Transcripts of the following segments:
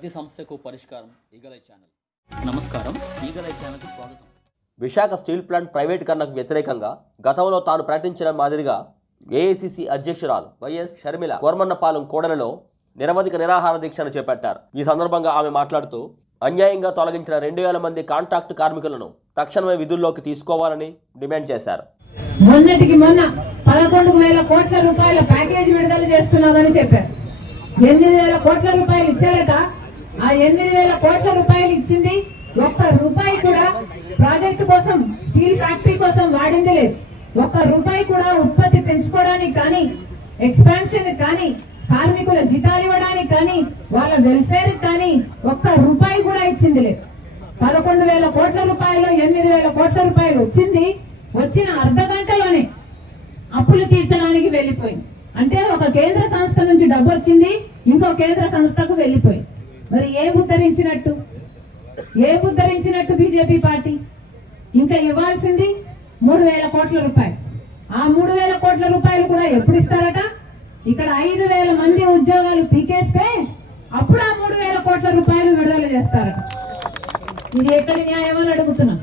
ప్రతి సమస్యకు పరిష్కారం ఈగలై ఛానల్. నమస్కారం, ఈగలై ఛానల్కి స్వాగతం. విశాఖ స్టీల్ ప్లాంట్ ప్రైవేటీకరణకు వ్యతిరేకంగా గతంలో తాను ప్రకటించిన మాదిరిగా ఏఐసిసి అధ్యక్షురాలు వైఎస్ షర్మిల కోర్మన్నపాలెం కోడలలో నిరవధిక నిరాహార దీక్షను చేపట్టారు. ఈ సందర్భంగా ఆమె మాట్లాడుతూ అన్యాయంగా తొలగించిన 2000 మంది కాంట్రాక్టు కార్మికులను తక్షణమే విధుల్లోకి తీసుకోవాలని డిమాండ్ చేశారు. మొన్నటికి మొన్న 11,000 కోట్ల రూపాయల ప్యాకేజీ విడుదల చేస్తున్నామని చెప్పారు. 8,000 కోట్ల రూపాయలు ఇచ్చారట. ఆ 8,000 కోట్ల రూపాయలు ఇచ్చింది ఒక్క రూపాయి కూడా ప్రాజెక్టు కోసం, స్టీల్ ఫ్యాక్టరీ కోసం వాడింది లేదు. ఒక్క రూపాయి కూడా ఉత్పత్తి పెంచుకోవడానికి కానీ, ఎక్స్పాన్షన్ కానీ, కార్మికుల జీతాలు ఇవ్వడానికి కానీ, వాళ్ళ వెల్ఫేర్ కానీ ఒక్క రూపాయి కూడా ఇచ్చింది లేదు. 11,000 కోట్ల రూపాయలు 8,000 కోట్ల రూపాయలు వచ్చింది. వచ్చిన అర్ధ గంటలోనే అప్పులు తీర్చడానికి వెళ్ళిపోయింది. అంటే ఒక కేంద్ర సంస్థ నుంచి డబ్బు వచ్చింది, ఇంకో కేంద్ర సంస్థకు వెళ్ళిపోయింది. మరి ఏం ఉద్ధరించినట్టు బీజేపీ పార్టీ? ఇంకా ఇవ్వాల్సింది 3,000 కోట్ల రూపాయలు. ఆ 3,000 కోట్ల రూపాయలు కూడా ఎప్పుడు ఇస్తారట? ఇక్కడ 5,000 మంది ఉద్యోగాలు పీకేస్తే అప్పుడు ఆ 3,000 కోట్ల రూపాయలు విడుదల చేస్తారట. ఇది ఎక్కడి న్యాయమని అడుగుతున్నాం.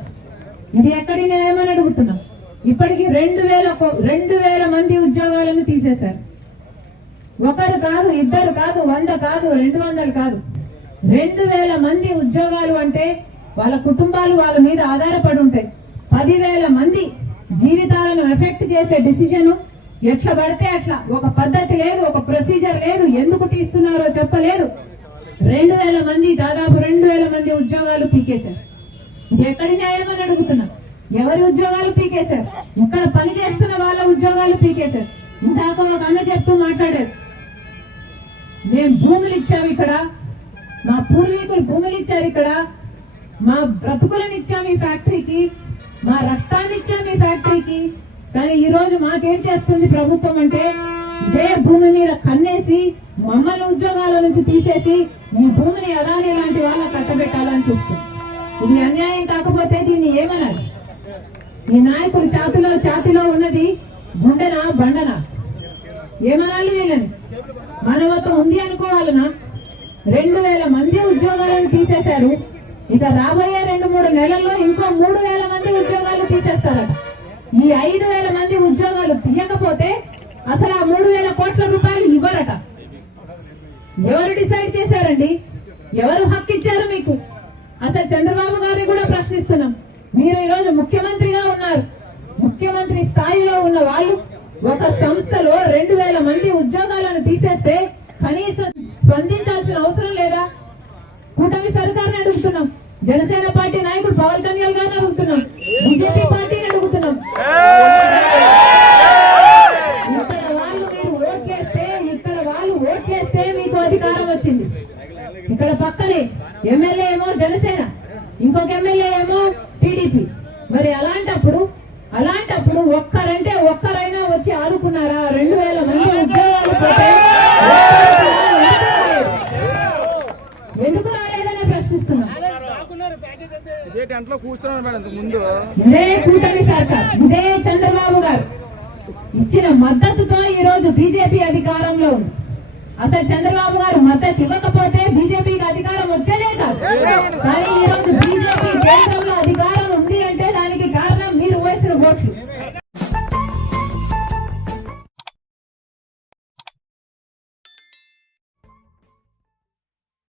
ఇప్పటికి 2,000 మంది ఉద్యోగాలను తీసేశారు. ఒకరు కాదు, ఇద్దరు కాదు, 100 కాదు, 200 కాదు, 2,000 మంది ఉద్యోగాలు. అంటే వాళ్ళ కుటుంబాలు వాళ్ళ మీద ఆధారపడి ఉంటాయి. 10,000 మంది జీవితాలను ఎఫెక్ట్ చేసే డిసిజన్ ఎట్లా పడితే అట్లా, ఒక పద్ధతి లేదు, ఒక ప్రొసీజర్ లేదు, ఎందుకు తీస్తున్నారో చెప్పలేదు. 2,000 మంది, దాదాపు 2,000 మంది ఉద్యోగాలు పీకేశారు. ఇది ఎక్కడి న్యాయం అని అడుగుతున్నా. ఎవరి ఉద్యోగాలు పీకేశారు? ఇక్కడ పని చేస్తున్న వాళ్ళ ఉద్యోగాలు పీకేశారు. ఇందాక ఒక అన్న చెప్తూ మాట్లాడారు, మేము భూములు ఇచ్చాము, ఇక్కడ మా పూర్వీకులు భూములు ఇచ్చారు, ఇక్కడ మా బ్రతుకులను ఇచ్చాము ఈ ఫ్యాక్టరీకి, మా రక్తాన్ని ఇచ్చాము ఈ ఫ్యాక్టరీకి. కానీ ఈ రోజు మాకేం చేస్తుంది ప్రభుత్వం అంటే, ఇదే భూమి మీద కన్నేసి మమ్మల్ని ఉద్యోగాల నుంచి తీసేసి ఈ భూమిని అదాని లాంటి వాళ్ళ కట్టబెట్టాలని చూస్తుంది. ఇది అన్యాయం కాకపోతే దీన్ని ఏమనాలి? ఈ నాయకులు ఛాతిలో ఉన్నది గుండెనా బండనా? ఏమనాలి వీళ్ళని? మానవత్వం ఉంది అనుకోవాలనా? 2,000 మంది ఉద్యోగాలను తీసేశారు. ఇక రాబోయే 2-3 నెలల్లో ఇంకో 3,000 మంది ఉద్యోగాలు తీసేస్తారట. ఈ 5,000 మంది ఉద్యోగాలు తీయకపోతే అసలు ఆ 3,000 కోట్ల రూపాయలు ఇవ్వరట. ఎవరు డిసైడ్ చేశారండి? ఎవరు హక్కు ఇచ్చారు మీకు? అసలు చంద్రబాబు గారిని కూడా ప్రశ్నిస్తున్నాం. మీరు ఈరోజు ముఖ్యమంత్రిగా ఉన్నారు. ముఖ్యమంత్రి స్థాయిలో ఉన్న వాళ్ళు ఒక సంస్థలో 2,000 మంది ఉద్యోగాలను తీసేస్తే కనీసం స్పందించాల్సిన అవసరం లేదా? కూటమి సర్కార్ని అడుగుతున్నాం, జనసేన పార్టీ నాయకుడు పవన్ కళ్యాణ్ గారిని అడుగుతున్నాం, బీజేపీ పార్టీని అడుగుతున్నాం. ఇక్కడ వాళ్ళు ఓట్లేస్తే మీకు అధికారం వచ్చింది. ఇక్కడ పక్కనే ఎమ్మెల్యే ఏమో జనసేన, ఇంకొక ఎమ్మెల్యే ఏమో టీడీపీ. మరి అలాంటప్పుడు ఒక్కరైనా వచ్చి ఆదుకున్నారా? 2,000 మంది ఉద్యోగాలు పోతే ఎందుకు రాలేదని ప్రశ్నిస్తున్నాం. ఇదే కూటమి సర్కార్, ఇదే చంద్రబాబు గారు ఇచ్చిన మద్దతుతో ఈ రోజు బీజేపీ అధికారంలో ఉంది. అసలు చంద్రబాబు గారు మద్దతు ఇవ్వకపోతే బీజేపీకి అధికారం వచ్చేదే కాదు. కానీ ఈ రోజు బీజేపీ కేంద్రంలో అధికారం ఉంది అంటే దానికి కారణం మీరు వేసిన ఓట్లు.